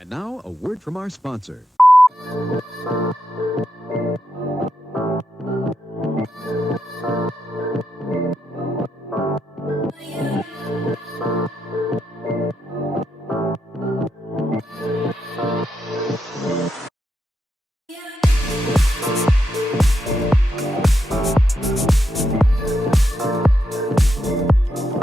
And now, a word from our sponsor.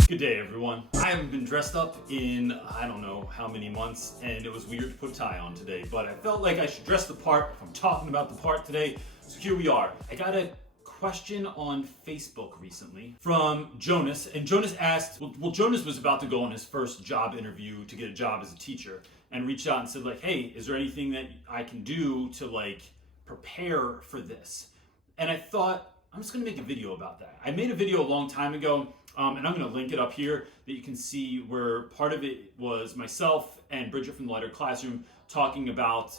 Good day, everyone. I haven't been dressed up in I don't know how many months, and it was weird to put a tie on today, but I felt like I should dress the part if I'm talking about the part today. So here we are. I got a question on Facebook recently from Jonas, and Jonas asked, well, Jonas was about to go on his first job interview to get a job as a teacher, and reached out and said, like, hey, is there anything that I can do to, like, prepare for this? And I thought, I'm just gonna make a video about that. I made a video a long time ago, and I'm gonna link it up here that you can see, where part of it was myself and Bridget from the Lighter Classroom talking about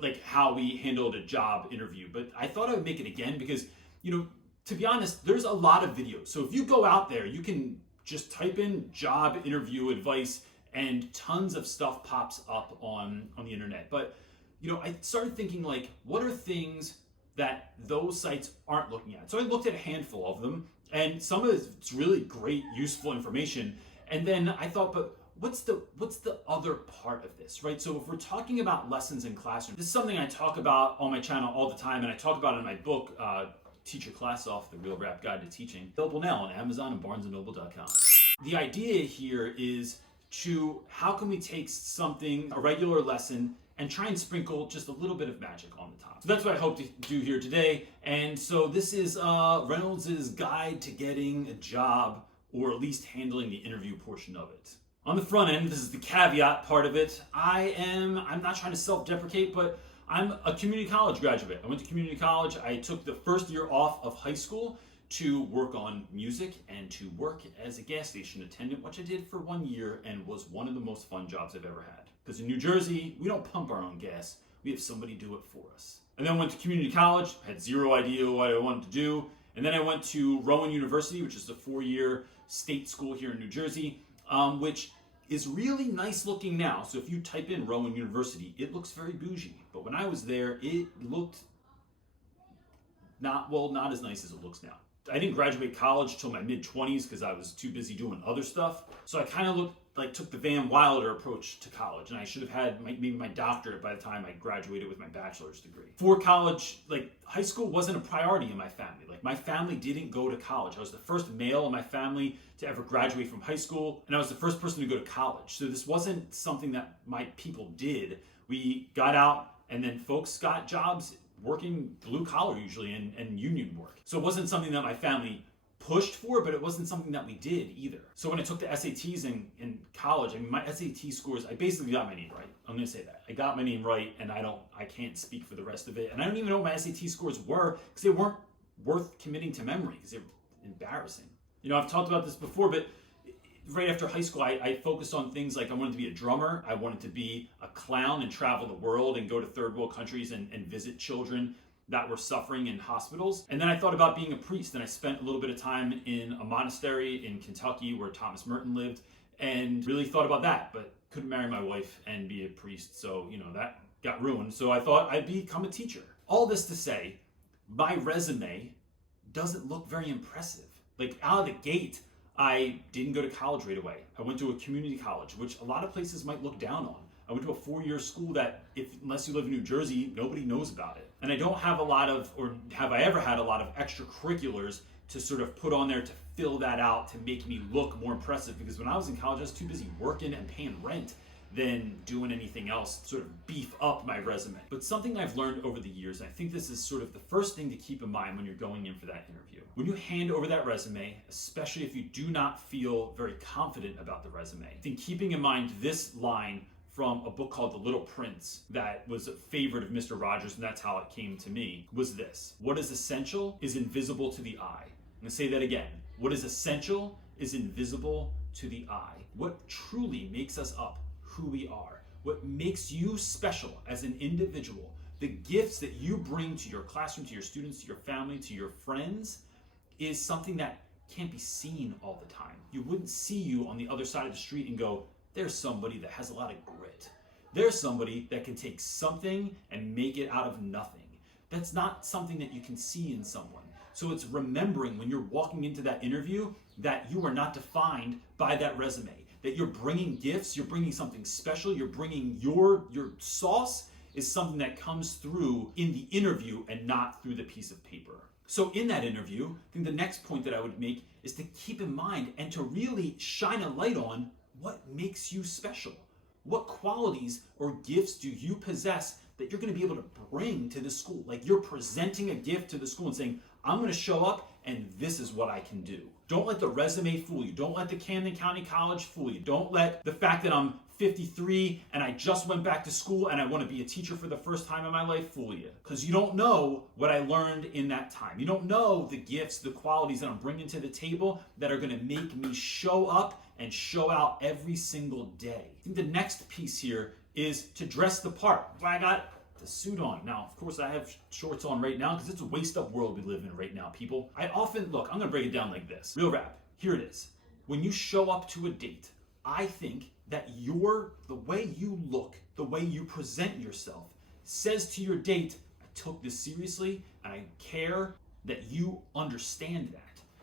like how we handled a job interview. But I thought I would make it again because, you know, to be honest, there's a lot of videos. So if you go out there, you can just type in job interview advice and tons of stuff pops up on the internet. But, you know, I started thinking, like, what are things that those sites aren't looking at? So I looked at a handful of them, and some of it's really great, useful information. And then I thought, but what's the other part of this, right? So if we're talking about lessons in classroom, this is something I talk about on my channel all the time, and I talk about in my book, Teach Your Class Off, The Real Rap Guide to Teaching, available now on Amazon and BarnesandNoble.com. The idea here is how can we take something, a regular lesson, and try and sprinkle just a little bit of magic on the top. So that's what I hope to do here today. And so this is Reynolds' guide to getting a job, or at least handling the interview portion of it. On the front end, this is the caveat part of it. I'm not trying to self-deprecate, but I'm a community college graduate. I went to community college. I took the first year off of high school to work on music and to work as a gas station attendant, which I did for 1 year and was one of the most fun jobs I've ever had. Because in New Jersey, we don't pump our own gas. We have somebody do it for us. And then went to community college, had zero idea what I wanted to do. And then I went to Rowan University, which is a 4-year state school here in New Jersey, which is really nice looking now. So if you type in Rowan University, it looks very bougie. But when I was there, it looked not as nice as it looks now. I didn't graduate college till my mid-20s because I was too busy doing other stuff. So I kind of took the Van Wilder approach to college, and I should have had maybe my doctorate by the time I graduated with my bachelor's degree. For college, high school wasn't a priority in my family. My family didn't go to college. I was the first male in my family to ever graduate from high school, and I was the first person to go to college. So this wasn't something that my people did. We got out, and then folks got jobs working blue collar usually and union work. So it wasn't something that my family pushed for, but it wasn't something that we did either. So when I took the SATs in college, my SAT scores, I basically got my name right. I'm gonna say that. I got my name right, and I can't speak for the rest of it. And I don't even know what my SAT scores were, because they weren't worth committing to memory, because they're embarrassing. You know, I've talked about this before, but right after high school, I focused on things like I wanted to be a drummer, I wanted to be a clown and travel the world and go to third world countries and visit children that were suffering in hospitals. And then I thought about being a priest, and I spent a little bit of time in a monastery in Kentucky where Thomas Merton lived, and really thought about that, but couldn't marry my wife and be a priest, so, you know, that got ruined. So I thought I'd become a teacher. All this to say, my resume doesn't look very impressive. Out of the gate, I didn't go to college right away. I went to a community college, which a lot of places might look down on. I went to a 4-year school that, unless you live in New Jersey, nobody knows about it. And I don't have a lot of, or have I ever had a lot of extracurriculars to sort of put on there to fill that out, to make me look more impressive. Because when I was in college, I was too busy working and paying rent than doing anything else to sort of beef up my resume. But something I've learned over the years, and I think this is sort of the first thing to keep in mind when you're going in for that interview. When you hand over that resume, especially if you do not feel very confident about the resume, I think keeping in mind this line from a book called The Little Prince that was a favorite of Mr. Rogers, and that's how it came to me, was this: what is essential is invisible to the eye. I'm gonna say that again. What is essential is invisible to the eye. What truly makes us up, who we are, what makes you special as an individual, the gifts that you bring to your classroom, to your students, to your family, to your friends, is something that can't be seen all the time. You wouldn't see you on the other side of the street and go, there's somebody that has a lot of grit. They're somebody that can take something and make it out of nothing. That's not something that you can see in someone. So it's remembering when you're walking into that interview that you are not defined by that resume, that you're bringing gifts, you're bringing something special, you're bringing your sauce is something that comes through in the interview and not through the piece of paper. So in that interview, I think the next point that I would make is to keep in mind and to really shine a light on what makes you special. What qualities or gifts do you possess that you're going to be able to bring to the school? Like you're presenting a gift to the school and saying, I'm going to show up and this is what I can do. Don't let the resume fool you. Don't let the Camden County College fool you. Don't let the fact that I'm 53 and I just went back to school and I want to be a teacher for the first time in my life fool you. Because you don't know what I learned in that time. You don't know the gifts, the qualities that I'm bringing to the table that are going to make me show up and show out every single day. I think the next piece here is to dress the part. I got the suit on. Now, of course, I have shorts on right now because it's a waist up world we live in right now, people. I often, look, I'm going to break it down like this. Real rap. Here it is. When you show up to a date, I think that the way you look, the way you present yourself says to your date, I took this seriously and I care that you understand that.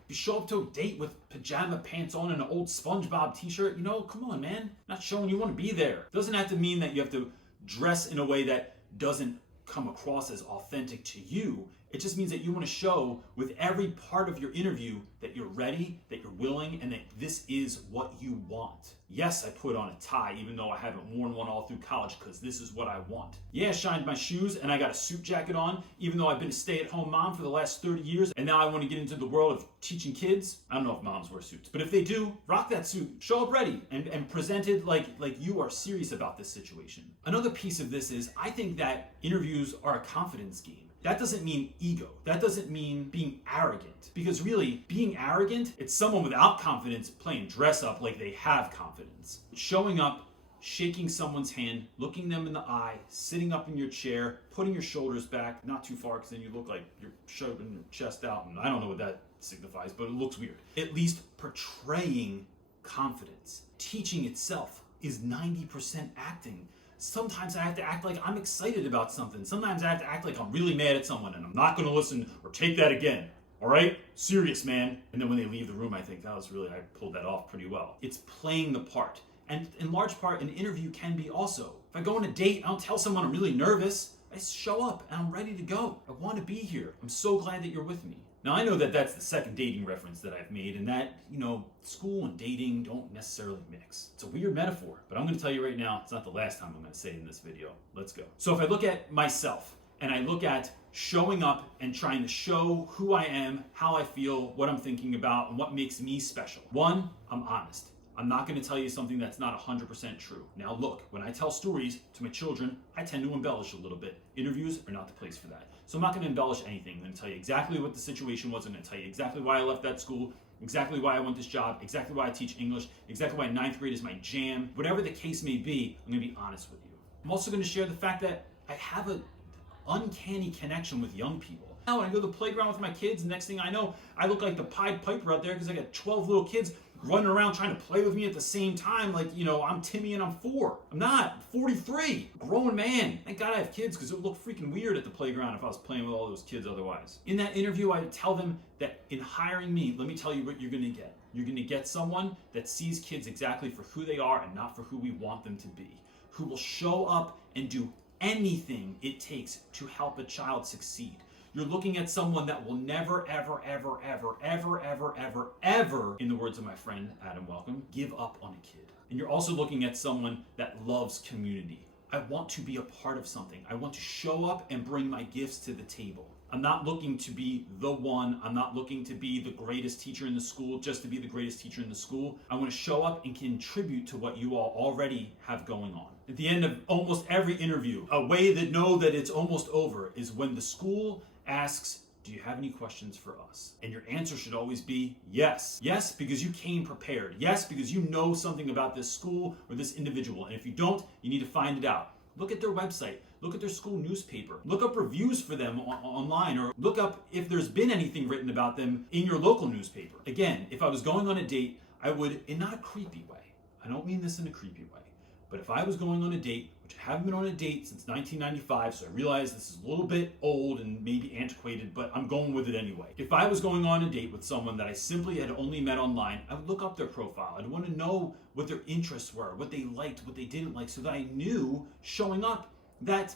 You show up to a date with pajama pants on and an old SpongeBob t-shirt, come on, man. Not showing you want to be there. Doesn't have to mean that you have to dress in a way that doesn't come across as authentic to you. It just means that you want to show with every part of your interview that you're ready, that you're willing, and that this is what you want. Yes, I put on a tie even though I haven't worn one all through college because this is what I want. Yeah, I shined my shoes and I got a suit jacket on even though I've been a stay-at-home mom for the last 30 years and now I want to get into the world of teaching kids. I don't know if moms wear suits, but if they do, rock that suit. Show up ready and presented like you are serious about this situation. Another piece of this is I think that interviews are a confidence game. That doesn't mean ego. That doesn't mean being arrogant. Because really, being arrogant, it's someone without confidence playing dress up like they have confidence. Showing up, shaking someone's hand, looking them in the eye, sitting up in your chair, putting your shoulders back, not too far because then you look like you're shoving your chest out. And I don't know what that signifies, but it looks weird. At least portraying confidence. Teaching itself is 90% acting. Sometimes I have to act like I'm excited about something. Sometimes I have to act like I'm really mad at someone and I'm not going to listen or take that again. All right? Serious, man. And then when they leave the room, I think I pulled that off pretty well. It's playing the part. And in large part, an interview can be also. If I go on a date, I don't tell someone I'm really nervous. I show up and I'm ready to go. I want to be here. I'm so glad that you're with me. Now, I know that that's the second dating reference that I've made, and that, school and dating don't necessarily mix. It's a weird metaphor, but I'm going to tell you right now, it's not the last time I'm going to say it in this video. Let's go. So if I look at myself, and I look at showing up and trying to show who I am, how I feel, what I'm thinking about, and what makes me special. One, I'm honest. I'm not going to tell you something that's not 100% true. Now look, when I tell stories to my children, I tend to embellish a little bit. Interviews are not the place for that. So I'm not going to embellish anything. I'm going to tell you exactly what the situation was. I'm going to tell you exactly why I left that school, exactly why I want this job, exactly why I teach English, exactly why 9th grade is my jam. Whatever the case may be, I'm going to be honest with you. I'm also going to share the fact that I have an uncanny connection with young people. Now when I go to the playground with my kids, the next thing I know, I look like the Pied Piper out there because I got 12 little kids running around trying to play with me at the same time like, I'm Timmy and I'm 4. I'm not. I'm 43. Grown man. Thank God I have kids because it would look freaking weird at the playground if I was playing with all those kids otherwise. In that interview, I would tell them that in hiring me, let me tell you what you're going to get. You're going to get someone that sees kids exactly for who they are and not for who we want them to be. Who will show up and do anything it takes to help a child succeed. You're looking at someone that will never, ever, ever, ever, ever, ever, ever, ever, in the words of my friend Adam Welcome, give up on a kid. And you're also looking at someone that loves community. I want to be a part of something. I want to show up and bring my gifts to the table. I'm not looking to be the one. I'm not looking to be the greatest teacher in the school just to be the greatest teacher in the school. I want to show up and contribute to what you all already have going on. At the end of almost every interview, a way that know that it's almost over is when the school asks, do you have any questions for us? And your answer should always be yes. Yes, because you came prepared. Yes, because you know something about this school or this individual. And if you don't, you need to find it out. Look at their website. Look at their school newspaper. Look up reviews for them online, or look up if there's been anything written about them in your local newspaper. Again, if I was going on a date, I would, in not a creepy way, I don't mean this in a creepy way, but if I was going on a date which I haven't been on a date since 1995, so I realize this is a little bit old and maybe antiquated, but I'm going with it anyway. If I was going on a date with someone that I simply had only met online, I would look up their profile. I'd want to know what their interests were, what they liked, what they didn't like, so that I knew showing up that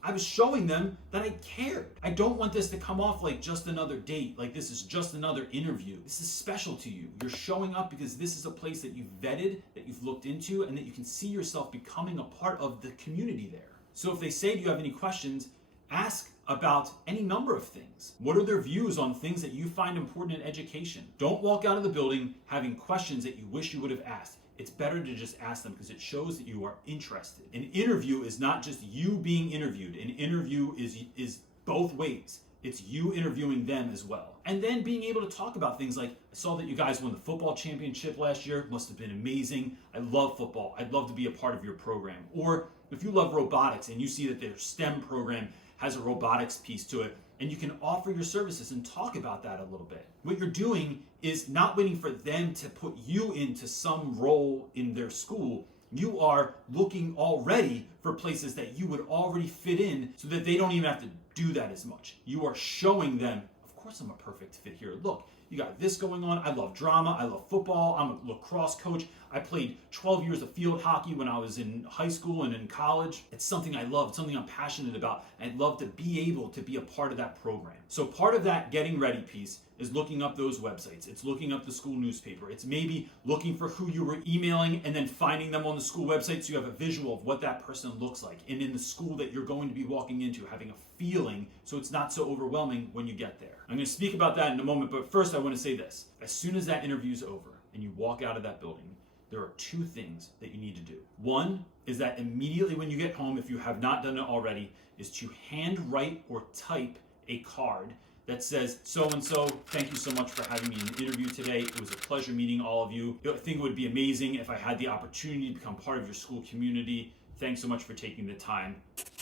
I was showing them that I cared. I don't want this to come off like just another date, like this is just another interview. This is special to you. You're showing up because this is a place that you've vetted, that you've looked into, and that you can see yourself becoming a part of the community there. So if they say, do you have any questions, ask about any number of things. What are their views on things that you find important in education? Don't walk out of the building having questions that you wish you would have asked. It's better to just ask them because it shows that you are interested. An interview is not just you being interviewed. An interview is both ways. It's you interviewing them as well. And then being able to talk about things like, I saw that you guys won the football championship last year. Must have been amazing. I love football. I'd love to be a part of your program. Or if you love robotics and you see that their STEM program has a robotics piece to it, and you can offer your services and talk about that a little bit. What you're doing is not waiting for them to put you into some role in their school. You are looking already for places that you would already fit in so that they don't even have to do that as much. You are showing them, of course I'm a perfect fit here. Look, you got this going on. I love drama. I love football. I'm a lacrosse coach. I played 12 years of field hockey when I was in high school and in college. It's something I love. It's something I'm passionate about. I'd love to be able to be a part of that program. So part of that getting ready piece is looking up those websites. It's looking up the school newspaper. It's maybe looking for who you were emailing and then finding them on the school website so you have a visual of what that person looks like. And in the school that you're going to be walking into, having a feeling so it's not so overwhelming when you get there. I'm going to speak about that in a moment, but first I want to say this. As soon as that interview's over and you walk out of that building, there are two things that you need to do. One is that immediately when you get home, if you have not done it already, is to handwrite or type a card that says, so-and-so, thank you so much for having me in the interview today. It was a pleasure meeting all of you. I think it would be amazing if I had the opportunity to become part of your school community. Thanks so much for taking the time,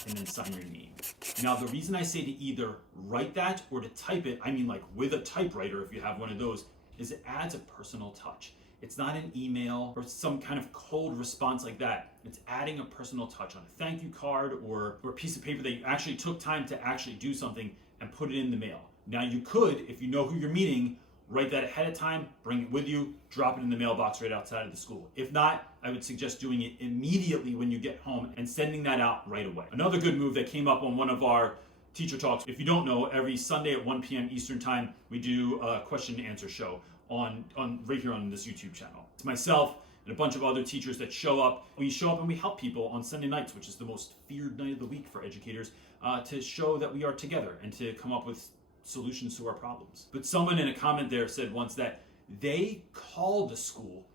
and then sign your name. Now, the reason I say to either write that or to type it, I mean like with a typewriter if you have one of those, is it adds a personal touch. It's not an email or some kind of cold response like that. It's adding a personal touch on a thank you card or a piece of paper that you actually took time to actually do something and put it in the mail. Now you could, if you know who you're meeting, write that ahead of time, bring it with you, drop it in the mailbox right outside of the school. If not, I would suggest doing it immediately when you get home and sending that out right away. Another good move that came up on one of our teacher talks, if you don't know, every Sunday at 1 p.m. Eastern time, we do a question and answer show on right here on this YouTube channel. It's myself and a bunch of other teachers that show up. We show up and we help people on Sunday nights, which is the most feared night of the week for educators, to show that we are together and to come up with solutions to our problems. But someone in a comment there said once that they call the school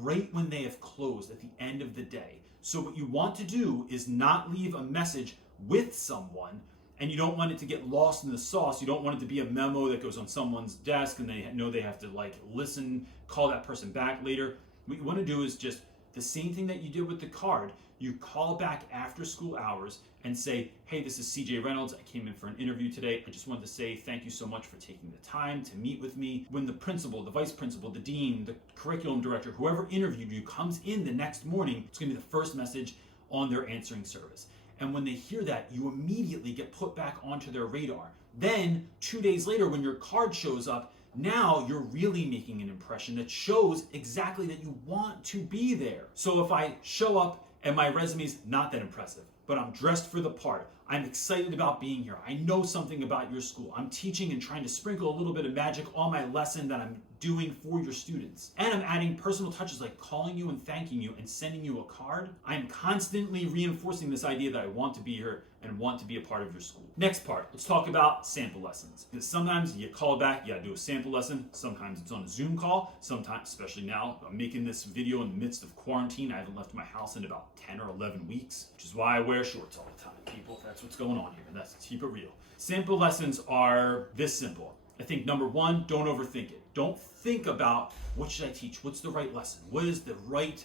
right when they have closed at the end of the day. So what you want to do is not leave a message with someone, and you don't want it to get lost in the sauce. You don't want it to be a memo that goes on someone's desk and they know they have to like listen, call that person back later. What you want to do is just the same thing that you did with the card. You call back after school hours and say, hey, this is CJ Reynolds. I came in for an interview today. I just wanted to say thank you so much for taking the time to meet with me. When the principal, the vice principal, the dean, the curriculum director, whoever interviewed you comes in the next morning, it's going to be the first message on their answering service. And when they hear that, you immediately get put back onto their radar. Then 2 days later, when your card shows up, now you're really making an impression that shows exactly that you want to be there. So if I show up and my resume's not that impressive, but I'm dressed for the part, I'm excited about being here, I know something about your school, I'm teaching and trying to sprinkle a little bit of magic on my lesson that I'm doing for your students, and I'm adding personal touches like calling you and thanking you and sending you a card, I'm constantly reinforcing this idea that I want to be here and want to be a part of your school. Next part, let's talk about sample lessons. Because sometimes you get called back, you gotta do a sample lesson. Sometimes it's on a Zoom call. Sometimes, especially now, I'm making this video in the midst of quarantine. I haven't left my house in about 10 or 11 weeks, which is why I wear shorts all the time, people. That's what's going on here. Let's keep it real. Sample lessons are this simple. I think number one, don't overthink it. Don't think about what should I teach? What's the right lesson? What is the right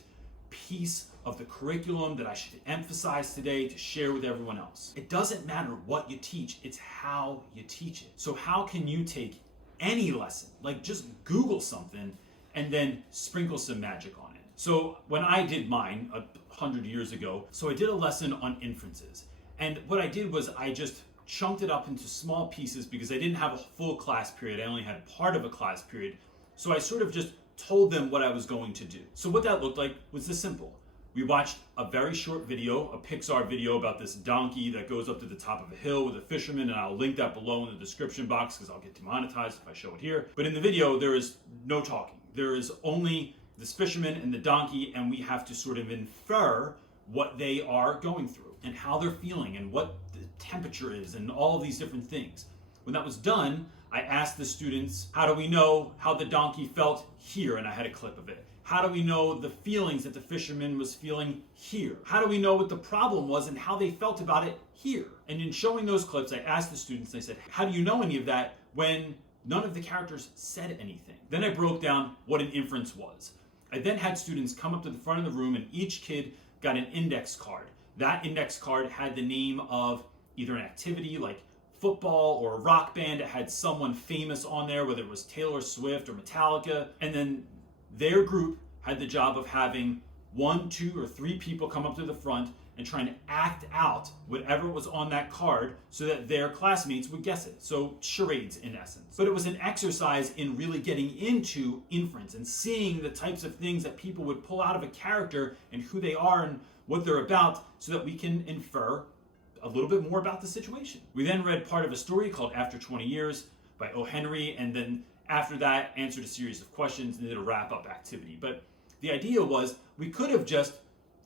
piece of the curriculum that I should emphasize today to share with everyone else? It doesn't matter what you teach, it's how you teach it. So how can you take any lesson, like just Google something and then sprinkle some magic on it? So when I did mine 100 years ago, so I did a lesson on inferences. And what I did was I just chunked it up into small pieces because I didn't have a full class period. I only had part of a class period. So I sort of just told them what I was going to do. So what that looked like was this simple. We watched a very short video, a Pixar video about this donkey that goes up to the top of a hill with a fisherman, and I'll link that below in the description box because I'll get demonetized if I show it here. But in the video, there is no talking. There is only this fisherman and the donkey, and we have to sort of infer what they are going through and how they're feeling and what the temperature is and all of these different things. When that was done, I asked the students, how do we know how the donkey felt here? And I had a clip of it. How do we know the feelings that the fisherman was feeling here? How do we know what the problem was and how they felt about it here? And in showing those clips, I asked the students, I said, how do you know any of that when none of the characters said anything? Then I broke down what an inference was. I then had students come up to the front of the room, and each kid got an index card. That index card had the name of either an activity like football or a rock band. It had someone famous on there, whether it was Taylor Swift or Metallica. And then their group had the job of having 1, 2, or 3 people come up to the front and trying to act out whatever was on that card so that their classmates would guess it. So charades in essence. But it was an exercise in really getting into inference and seeing the types of things that people would pull out of a character and who they are and what they're about so that we can infer a little bit more about the situation. We then read part of a story called After 20 Years by O. Henry, and then after that answered a series of questions and did a wrap-up activity. But the idea was we could have just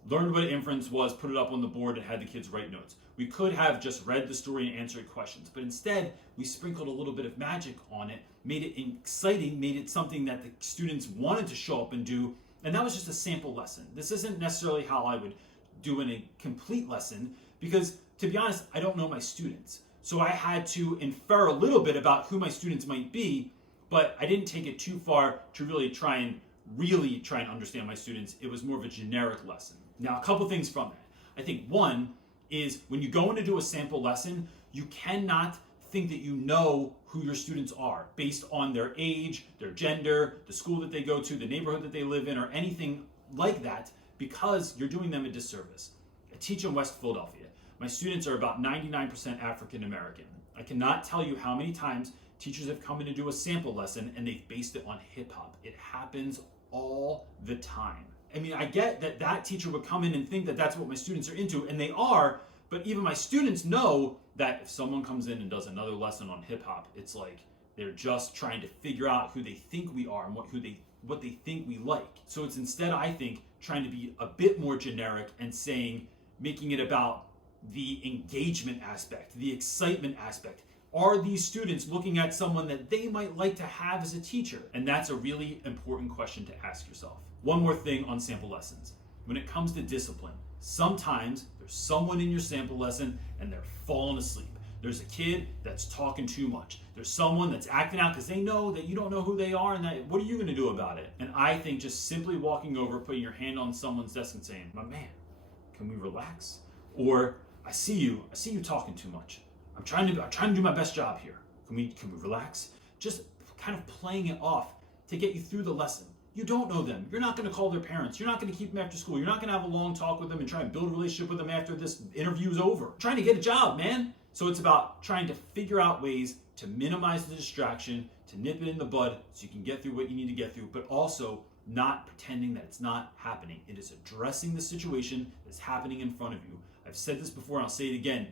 learned what inference was, put it up on the board, and had the kids write notes. We could have just read the story and answered questions, but instead we sprinkled a little bit of magic on it, made it exciting, made it something that the students wanted to show up and do, and that was just a sample lesson. This isn't necessarily how I would do in a complete lesson, because to be honest, I don't know my students. So I had to infer a little bit about who my students might be, but I didn't take it too far to really try and understand my students. It was more of a generic lesson. Now, a couple things from that. I think one is when you go in to do a sample lesson, you cannot think that you know who your students are based on their age, their gender, the school that they go to, the neighborhood that they live in, or anything like that, because you're doing them a disservice. I teach in West Philadelphia. My students are about 99% African American. I cannot tell you how many times teachers have come in to do a sample lesson and they've based it on hip hop. It happens all the time. I mean, I get that that teacher would come in and think that that's what my students are into, and they are, but even my students know that if someone comes in and does another lesson on hip hop, it's like they're just trying to figure out who they think we are and what they think we like. So it's instead, I think, trying to be a bit more generic and making it about the engagement aspect, the excitement aspect. Are these students looking at someone that they might like to have as a teacher? And that's a really important question to ask yourself. One more thing on sample lessons. When it comes to discipline, sometimes there's someone in your sample lesson and they're falling asleep. There's a kid that's talking too much. There's someone that's acting out because they know that you don't know who they are, and that, what are you going to do about it? And I think just simply walking over, putting your hand on someone's desk and saying, "My man, can we relax?" Or, I see you talking too much. I'm trying to do my best job here. Can we relax?" Just kind of playing it off to get you through the lesson. You don't know them. You're not going to call their parents. You're not going to keep them after school. You're not going to have a long talk with them and try and build a relationship with them after this interview's over. You're trying to get a job, man. So it's about trying to figure out ways to minimize the distraction, to nip it in the bud so you can get through what you need to get through, but also not pretending that it's not happening. It is addressing the situation that's happening in front of you. I've said this before and I'll say it again.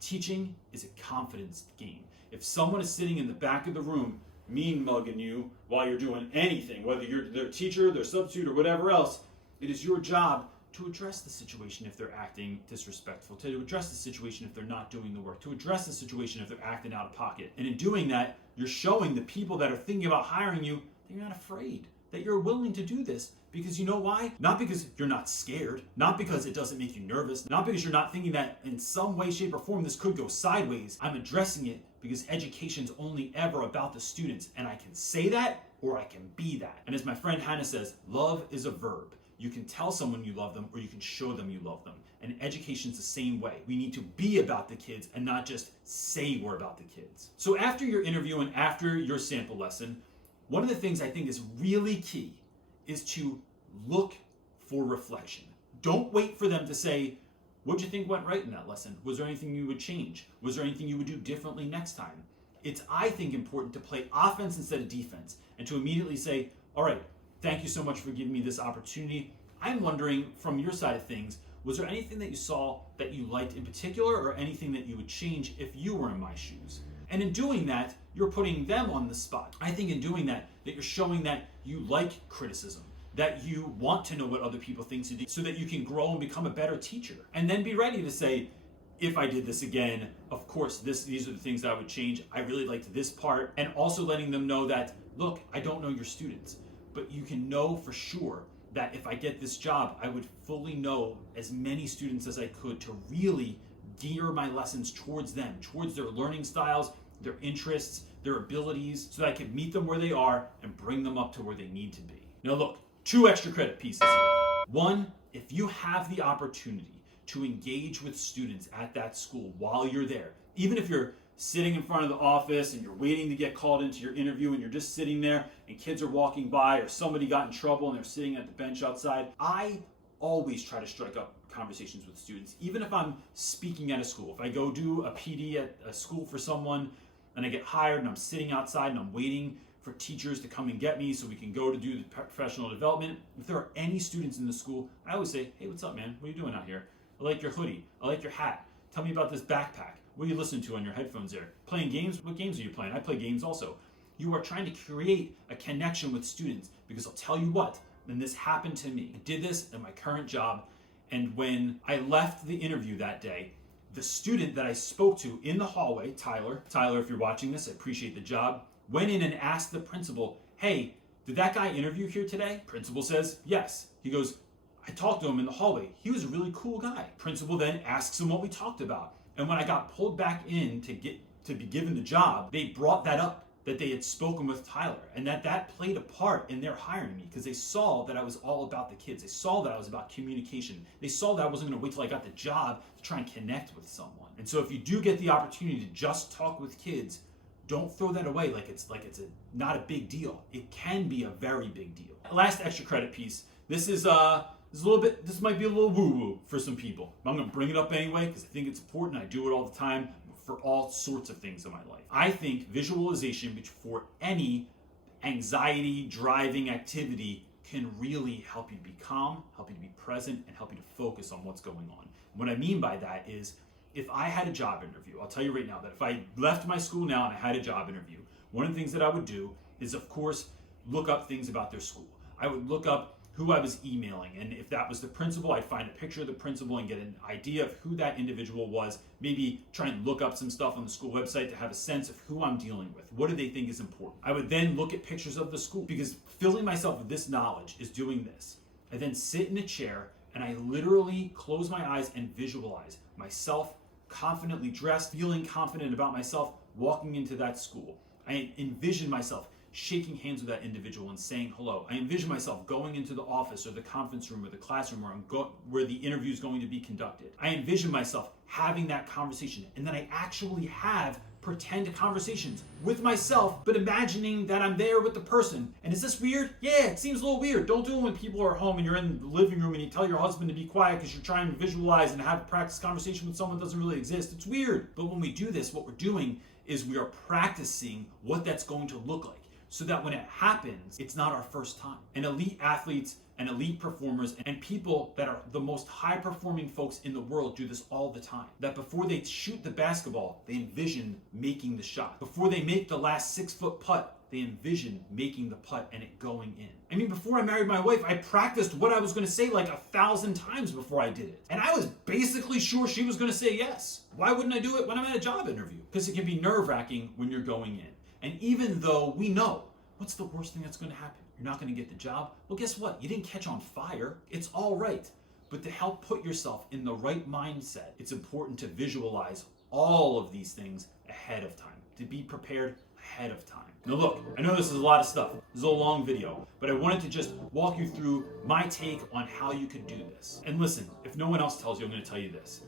Teaching is a confidence game. If someone is sitting in the back of the room mean mugging you while you're doing anything, whether you're their teacher, their substitute, or whatever else, it is your job to address the situation if they're acting disrespectful, to address the situation if they're not doing the work, to address the situation if they're acting out of pocket. And in doing that, you're showing the people that are thinking about hiring you that you're not afraid, that you're willing to do this. Because you know why? Not because you're not scared, not because it doesn't make you nervous, not because you're not thinking that in some way, shape, or form this could go sideways. I'm addressing it because education's only ever about the students, and I can say that or I can be that. And as my friend Hannah says, love is a verb. You can tell someone you love them or you can show them you love them. And education's the same way. We need to be about the kids and not just say we're about the kids. So after your interview and after your sample lesson, one of the things I think is really key is to look for reflection. Don't wait for them to say, what'd you think went right in that lesson? Was there anything you would change? Was there anything you would do differently next time? It's, I think, important to play offense instead of defense and to immediately say, all right, thank you so much for giving me this opportunity. I'm wondering, from your side of things, was there anything that you saw that you liked in particular or anything that you would change if you were in my shoes? And in doing that, you're putting them on the spot. I think in doing that you're showing that you like criticism, that you want to know what other people think so that you can grow and become a better teacher. And then be ready to say, if I did this again, of course, these are the things that I would change. I really liked this part. And also letting them know that, look, I don't know your students, but you can know for sure that if I get this job, I would fully know as many students as I could to really gear my lessons towards them, towards their learning styles, their interests, their abilities, so that I can meet them where they are and bring them up to where they need to be. Now look, 2 extra credit pieces here. 1, if you have the opportunity to engage with students at that school while you're there, even if you're sitting in front of the office and you're waiting to get called into your interview and you're just sitting there and kids are walking by or somebody got in trouble and they're sitting at the bench outside, I always try to strike up conversations with students, even if I'm speaking at a school. If I go do a PD at a school for someone and I get hired and I'm sitting outside and I'm waiting for teachers to come and get me so we can go to do the professional development, if there are any students in the school, I always say, hey, what's up, man? What are you doing out here? I like your hoodie. I like your hat. Tell me about this backpack. What are you listening to on your headphones there? Playing games? What games are you playing? I play games also. You are trying to create a connection with students, because I'll tell you what, and this happened to me. I did this in my current job, and when I left the interview that day, the student that I spoke to in the hallway, Tyler, if you're watching this, I appreciate the job, went in and asked the principal, hey, did that guy interview here today? Principal says, yes. He goes, I talked to him in the hallway. He was a really cool guy. Principal then asks him what we talked about. And when I got pulled back in to be given the job, they brought that up, that they had spoken with Tyler, and that played a part in their hiring me, because they saw that I was all about the kids. They saw that I was about communication. They saw that I wasn't going to wait till I got the job to try and connect with someone. And so if you do get the opportunity to just talk with kids, don't throw that away like it's not a big deal. It can be a very big deal. Last extra credit piece. This might be a little woo-woo for some people. But I'm going to bring it up anyway because I think it's important. I do it all the time for all sorts of things in my life. I think visualization for any anxiety driving activity can really help you to be calm, help you to be present, and help you to focus on what's going on. What I mean by that is, if I had a job interview, I'll tell you right now that if I left my school now and I had a job interview, one of the things that I would do is, of course, look up things about their school. I would look up who I was emailing, and if that was the principal, I'd find a picture of the principal and get an idea of who that individual was, maybe try and look up some stuff on the school website to have a sense of who I'm dealing with. What do they think is important? I would then look at pictures of the school, because filling myself with this knowledge is doing this. I then sit in a chair and I literally close my eyes and visualize myself confidently dressed, feeling confident about myself, walking into that school. I envision myself shaking hands with that individual and saying hello. I envision myself going into the office or the conference room or the classroom where the interview is going to be conducted. I envision myself having that conversation, and then I actually have pretend conversations with myself, but imagining that I'm there with the person. And is this weird? Yeah, it seems a little weird. Don't do it when people are home and you're in the living room and you tell your husband to be quiet because you're trying to visualize and have a practice conversation with someone that doesn't really exist. It's weird. But when we do this, what we're doing is we are practicing what that's going to look like, so that when it happens, it's not our first time. And elite athletes and elite performers and people that are the most high-performing folks in the world do this all the time. That before they shoot the basketball, they envision making the shot. Before they make the last 6-foot putt, they envision making the putt and it going in. I mean, before I married my wife, I practiced what I was going to say like 1,000 times before I did it. And I was basically sure she was going to say yes. Why wouldn't I do it when I'm at a job interview? Because it can be nerve-wracking when you're going in. And even though we know, what's the worst thing that's going to happen? You're not going to get the job. Well, guess what? You didn't catch on fire. It's all right. But to help put yourself in the right mindset, it's important to visualize all of these things ahead of time, to be prepared ahead of time. Now look, I know this is a lot of stuff. This is a long video, but I wanted to just walk you through my take on how you could do this. And listen, if no one else tells you, I'm going to tell you this.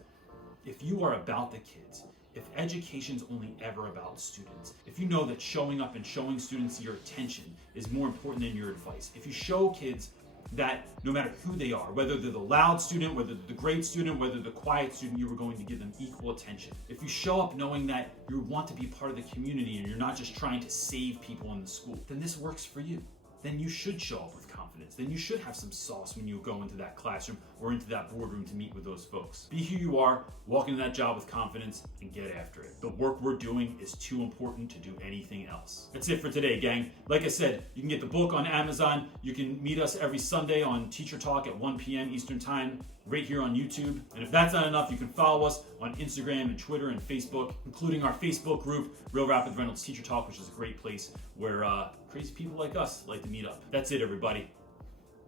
If you are about the kids, if education's only ever about students, if you know that showing up and showing students your attention is more important than your advice, if you show kids that no matter who they are, whether they're the loud student, whether they're the great student, whether they're the quiet student, you were going to give them equal attention. If you show up knowing that you want to be part of the community and you're not just trying to save people in the school, then this works for you. Then you should show up with confidence. Then you should have some sauce when you go into that classroom or into that boardroom to meet with those folks. Be who you are, walk into that job with confidence, and get after it. The work we're doing is too important to do anything else. That's it for today, gang. Like I said, you can get the book on Amazon. You can meet us every Sunday on Teacher Talk at 1 p.m. Eastern Time, right here on YouTube. And if that's not enough, you can follow us on Instagram and Twitter and Facebook, including our Facebook group, Real Rap With Reynolds Teacher Talk, which is a great place where crazy people like us like to meet up. That's it, everybody.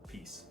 Peace.